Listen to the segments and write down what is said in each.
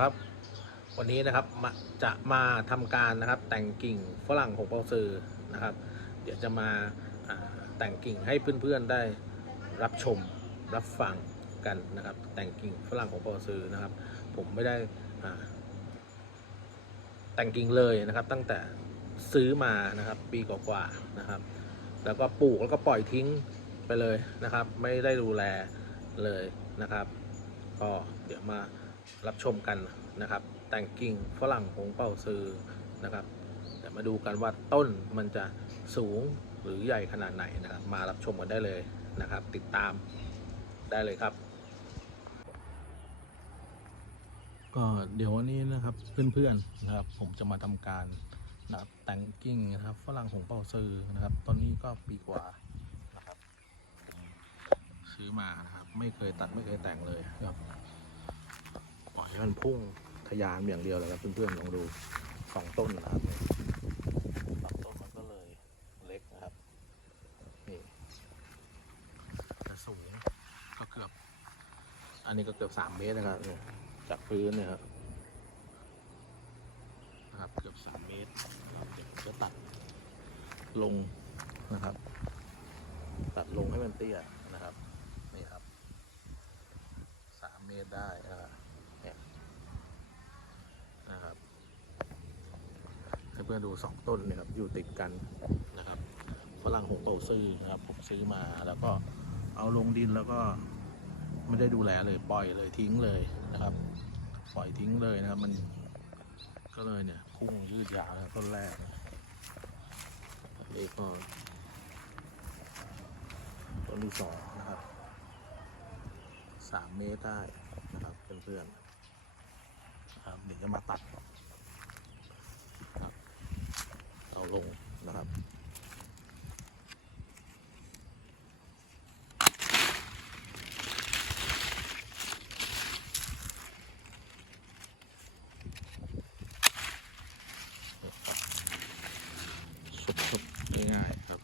ครับ วันนี้นะครับจะมาทำการนะครับ แต่งกิ่งฝรั่งของเปาซือนะครับ เดี๋ยวจะมาแต่งกิ่งให้เพื่อนๆได้รับชมรับฟังกันนะครับ แต่งกิ่งฝรั่งของเปาซือนะครับ ผมไม่ได้แต่งกิ่งเลยนะครับ ตั้งแต่ซื้อมานะครับ ปีกว่าๆนะครับ แล้วก็ปลูกแล้วก็ปล่อยทิ้งไปเลยนะครับ ไม่ได้ดูแลเลยนะครับ ก็เดี๋ยวมา รับชมกันนะครับ แต่งกิ่งฝรั่งหงเป่าซือนะครับเดี๋ยวมาดูกันว่าต้นมันจะสูงหรือใหญ่ขนาดไหนนะครับ มารับชมกันได้เลยนะครับ ติดตามได้เลยครับ ก็เดี๋ยววันนี้นะครับเพื่อนๆนะครับ ผมจะมาทำการนะครับแต่งกิ่งนะครับฝรั่งหงเป่าซือนะครับ ตอนนี้ก็ปีกว่านะครับซื้อมานะครับ ไม่เคยตัดไม่เคยแต่งเลยครับ มันพุ่งทะยานอย่างเดียวเลยครับเพื่อนๆลองดูสองต้นนะครับสองต้นมันก็เลยเล็กนะครับนี่จะสูงก็เกือบ อันนี้ก็เกือบสามเมตรนะครับเนี่ยจากพื้นเนี่ยครับนะครับเกือบสามเมตรนะครับเดี๋ยวผมจะตัดลงนะครับ ตัดลงให้มันเตี้ยนะครับนี่ครับสามเมตรได้นะครับเนี่ยนะครับให้ เพื่อนดูสองต้นเนี่ยครับอยู่ติดกันนะครับฝรั่งหงเป่าซื้อนะครับผมซื้อมาแล้วก็เอาลงดินแล้วก็ไม่ได้ดูแลเลยปล่อยเลยทิ้งเลยนะครับ ปล่อยทิ้งเลยนะครับ มันก็เลยเนี่ยพุ่งยืดยาวนะต้นแรกนะอันนี้ก็ต้นที่สองนะครับสามเมตรได้นะครับเพื่อนๆนะครับเดี๋ยวจะมาตัดครับ เอาลงนะครับ สุดๆง่ายๆครับ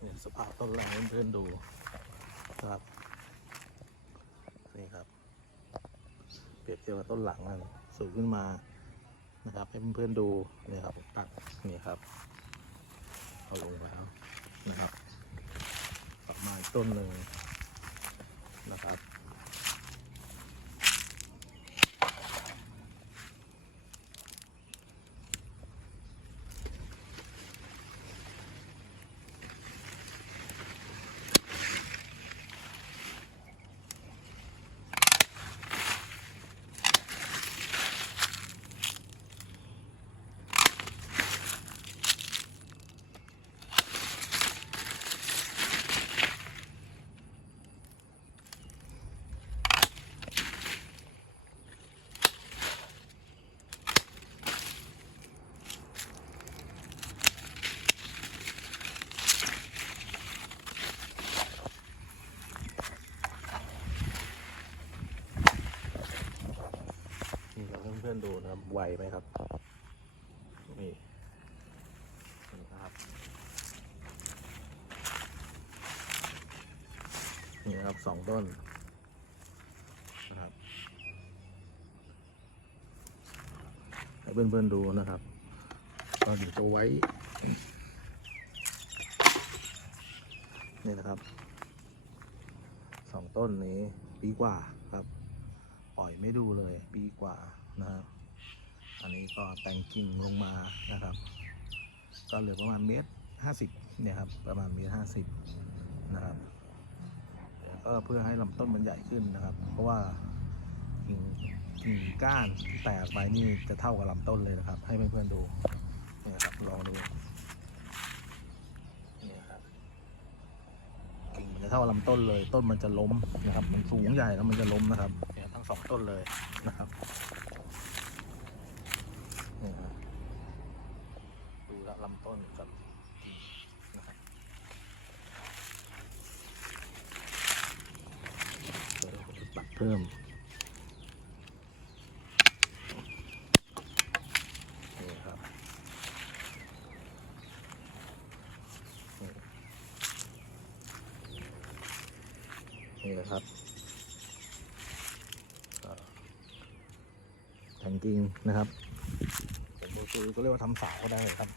เนี่ย สภาพต้นแรงเพื่อนๆดูครับนี่ครับ เปรียบเทียบกับต้นหลังนั่นสูงขึ้นมานะครับ ให้เพื่อนๆดูนี่ครับตัดนี่ครับเอาลงแล้วนะครับ ประมาณต้นหนึ่งนะครับ นี่ นดูนะครับไวไหมครับ นี่นี่นะครับนี่ครับสองต้นนะครับให้เพื่อนๆดูนะครับก็เดี๋ยวจะไว้นี่นะครับสองต้นนี้ปีกว่าครับ ปล่อยไม่ดูเลยปีกว่า นะอันนี้ก็แต่งกิ่งลงมานะครับ ก็เหลือประมาณเมตรห้าสิบเนี่ยครับประมาณเมตรห้าสิบนะครับก็เพื่อให้ลำต้นมันใหญ่ขึ้นนะครับ เพราะว่ากิ่งกิ่งก้านที่แตกไปนี่จะเท่ากับลำต้นเลยนะครับ ให้เพื่อนๆดูนี่นะครับลองดูนี่ครับกิ่งมันจะเท่าลำต้นเลย ต้นมันจะล้มนะครับ มันสูงใหญ่แล้วมันจะล้มนะครับเนี่ยทั้งสองต้นเลยนะครับนี่ครับดูละลำ ต้นกับกิ่งนะครับเดี๋ยวผมจะปักเพิ่มนี่ครับนี่นะครับก็แทงกิงนะครับ คือก็เรียกว่าทำสาวก็ได้ครับ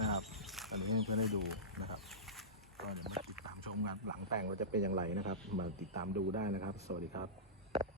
นะครับตอนนี้ให้เพื่อนได้ดูนะครับก็เดี๋ยวมาติดตามชมกันหลังแต่งเราจะเป็นอย่างไรนะครับ มาติดตามดูได้นะครับ สวัสดีครับ